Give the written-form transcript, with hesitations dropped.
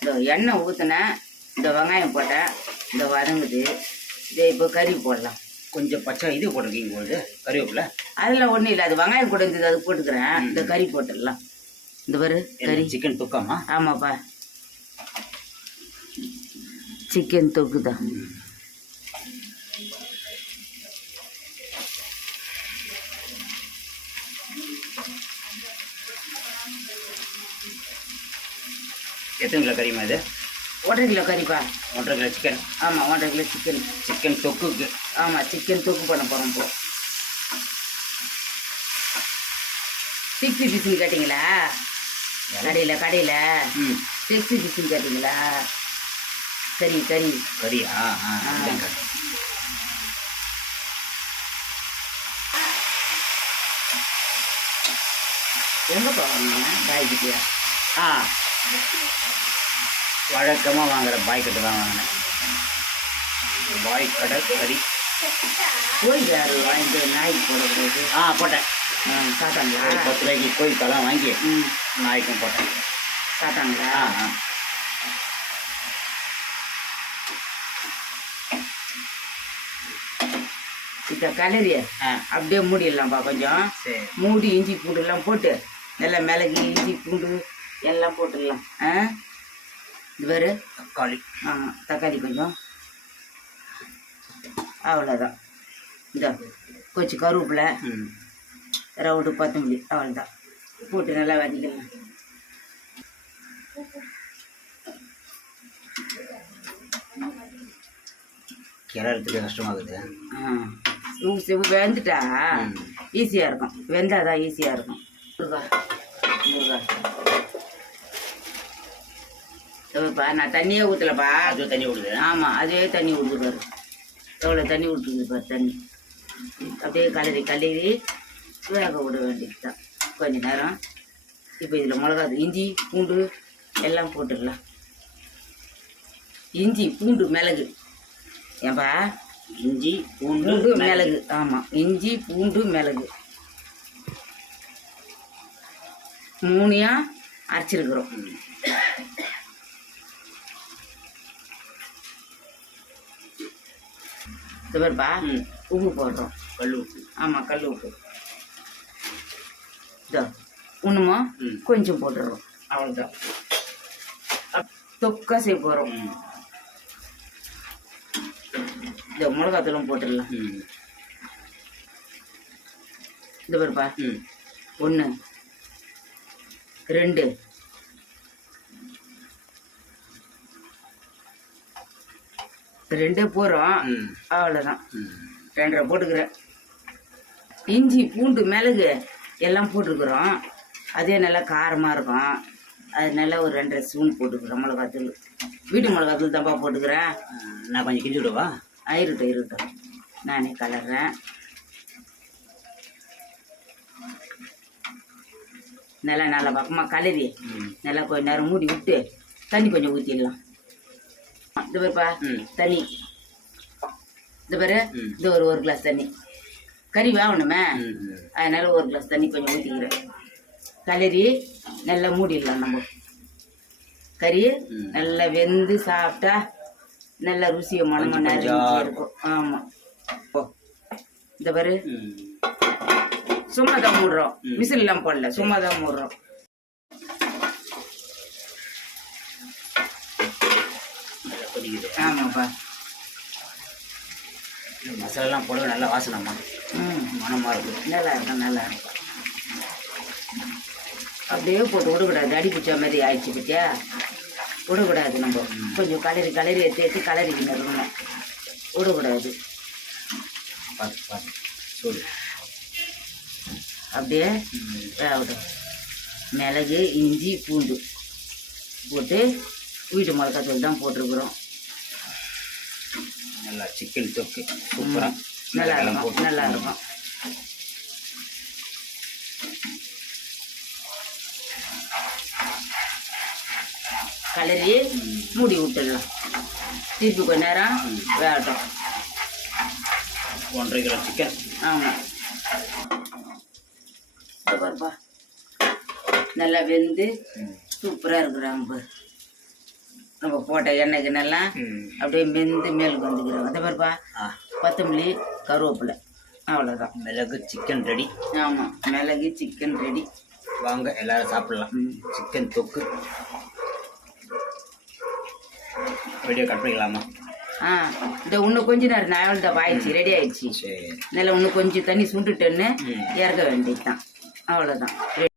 இந்த எண்ணெய் ஊற்றினேன், இந்த வெங்காயம் போட்டேன், இந்த வதங்குது. இதே இப்போ கறி போடலாம். கொஞ்சம் பச்சை இது போட்டிருக்கீங்க போது கறிவேப்பிலை. அதெல்லாம் ஒன்றும் இல்லை, அது வெங்காயம் கூட இருந்தது, அது போட்டுக்கிறேன். இந்த கறி போட்டுடலாம். இந்த பாரு கறி சிக்கன் தொக்காமா? ஆமாப்பா, சிக்கன் தொக்கு தான். எத்தனை கிலோ கறிமா இது? 1.5 கிலோ கறிப்பா. 1.5 kilo chicken. ஆமாம், 1.5 கிலோ சிக்கன். சிக்கன் தொக்குக்கு. ஆமாம், சிக்கன் தொக்கு பண்ண போகிறோம். இப்போ 60 பீஸுன்னு கேட்டிங்களா? கடையில் 60 பீஸுன்னு கேட்டிங்களா? கறி கறியா? எங்கே போவாங்க பாய்கிட்டியா? வழக்கமாக வாங்குற பாய் கிட்ட தான் வாங்கினேன். பாய் கடை கறி. கோயில் யார் வாங்கிட்டு நாய்க்கு போடுறது? போட்டேன். சாட்டாங்களா? 10 ரூபாய்க்கு கோயிலுக்கெல்லாம் வாங்கி நாய்க்கும் போட்டேன். சாட்டாங்களா? இந்த கலரி அப்படியே மூடிடலாம்ப்பா. கொஞ்சம் மூடி இஞ்சி பூண்டுலாம் போட்டு நல்லா மிளகு இஞ்சி பூண்டு எல்லாம் போட்டுடலாம். இது வேறு தக்காளி. தக்காளி கொஞ்சம், அவ்வளோதான். இந்த கொஞ்சம் கருவேப்பிலை, ரவுண்டு கொத்தமல்லி, அவ்வளோதான் போட்டு நல்லா வதக்கிடலாம். கிளறதுக்கு கஷ்டமாகுது. வெந்துட்டா ஈஸியாக இருக்கும். வெந்தாதான் ஈஸியாக இருக்கும். முருகா நான் தண்ணியே ஊற்றலப்பா. அது தண்ணி விடுது. ஆமாம், அதுவே தண்ணி விடுது. எவ்வளோ தண்ணி விட்டுருக்குது பாரு. தண்ணி அப்படியே கலரி வேக விட வேண்டியது தான் கொஞ்ச நேரம். இப்போ இதில் மிளகா, இஞ்சி பூண்டு எல்லாம் போட்டுடலாம். இஞ்சி பூண்டு மிளகு. ஏன்பா? இஞ்சி பூண்டு மிளகு. ஆமாம், இஞ்சி பூண்டு மிளகு 3 அரைச்சிருக்கிறோம். இது பாருப்பா, உப்பு போடுறோம். கல் உப்பு. ஆமாம், கல் உப்பு. இதோ ஒன்றுமா கொஞ்சம் போட்டுடுறோம். அவ்வளோதான். தொக்கா செய்ய போகிறோம். இந்த மிளகாத்தூளும் போட்டுடலாம். இந்த பாருப்பா, 1 2 2 போகிறோம். அவ்வளோதான். 2.5 போட்டுக்கிறேன். இஞ்சி பூண்டு மிளகு எல்லாம் போட்டுருக்குறோம். அதே நல்லா காரமாக இருக்கும். அது நல்லா ஒரு 2.5 ஸ்பூன் போட்டுக்கிறேன் மிளகாத்தூள். வீட்டு மிளகாத்தூள் தான்ப்பா போட்டுக்கிறேன். நான் கொஞ்சம் கிண்டி விடுவா? இருக்கட்டும், நானே கலர்றேன். நல்லா பக்கமாக கலரி நல்லா கொஞ்சம் நேரம் மூடி விட்டு தண்ணி கொஞ்சம் ஊற்றிடலாம். இந்த பாருப்பா தண்ணி. இந்த பாரு, இது ஒரு கிளாஸ் தண்ணி. கறி வேகணுமே, அதனால 1 கிளாஸ் தண்ணி கொஞ்சம் ஊற்றிக்கிறேன். கலரி நல்லா மூடிடலாம். நம்ம கறி நல்லா வெந்து சாப்பிட்டா நல்லா ருசியை மனமாக நிறைய இருக்கும். ஆமாம், இந்த பாரு சும்மா தான் மூடுறோம். விசில்லாம் போடல, சும்மா தான் மூடுறோம். ஆமாப்பா, மசாலாலாம் போட நல்லா வாசனம்மா. மனமாக இருக்கும். நல்லா இருக்கும். அப்படியே போட்டு விடக்கூடாது. அடி பிடிச்ச மாதிரி ஆயிடுச்சு பற்றியா? விடக்கூடாது. நம்ம கொஞ்சம் கலரி எடுத்து கலரிக்கின்னு இருக்கணும். விடக்கூடாது. சொல்லு. அப்படியே வேகட்டும். மிளகு இஞ்சி பூண்டு போட்டு வீட்டு மிளகாத்தூள் தான் போட்டிருக்குறோம். நல்லா சிக்கன் தொக்கு சூப்பராக நல்லா இருக்கும். கலரி மூடி விட்டுடலாம். திருப்பி கொஞ்ச நேரம் வேகட்டும். 1.5 கிலோ சிக்கன். ஆமாம், பாருப்பா நல்லா வெந்து சூப்பராக இருக்கிறாங்க பாரு. நம்ம போட்ட எண்ணெய் கிண்ணெல்லாம் அப்படியே மெந்து மேலுக்கு வந்துக்கிறோம். அதே மாதிரிப்பா கொத்தமல்லி கருவேப்பிலை அவ்வளோதான். மிளகு சிக்கன் ரெடி. ஆமாம், மிளகு சிக்கன் ரெடி. வாங்க எல்லாரும் சாப்பிடலாம். சிக்கன் தொக்கு வீடியோ கட் பண்ணிக்கலாமா? இந்த இன்னும் கொஞ்ச நேரம் நான் தான் ஆயிடுச்சு, ரெடி ஆயிடுச்சு. சரி, நல்லா இன்னும் கொஞ்சம் தண்ணி சுண்டுட்டேன்னு இறக்க வேண்டியது தான், அவ்வளோதான்.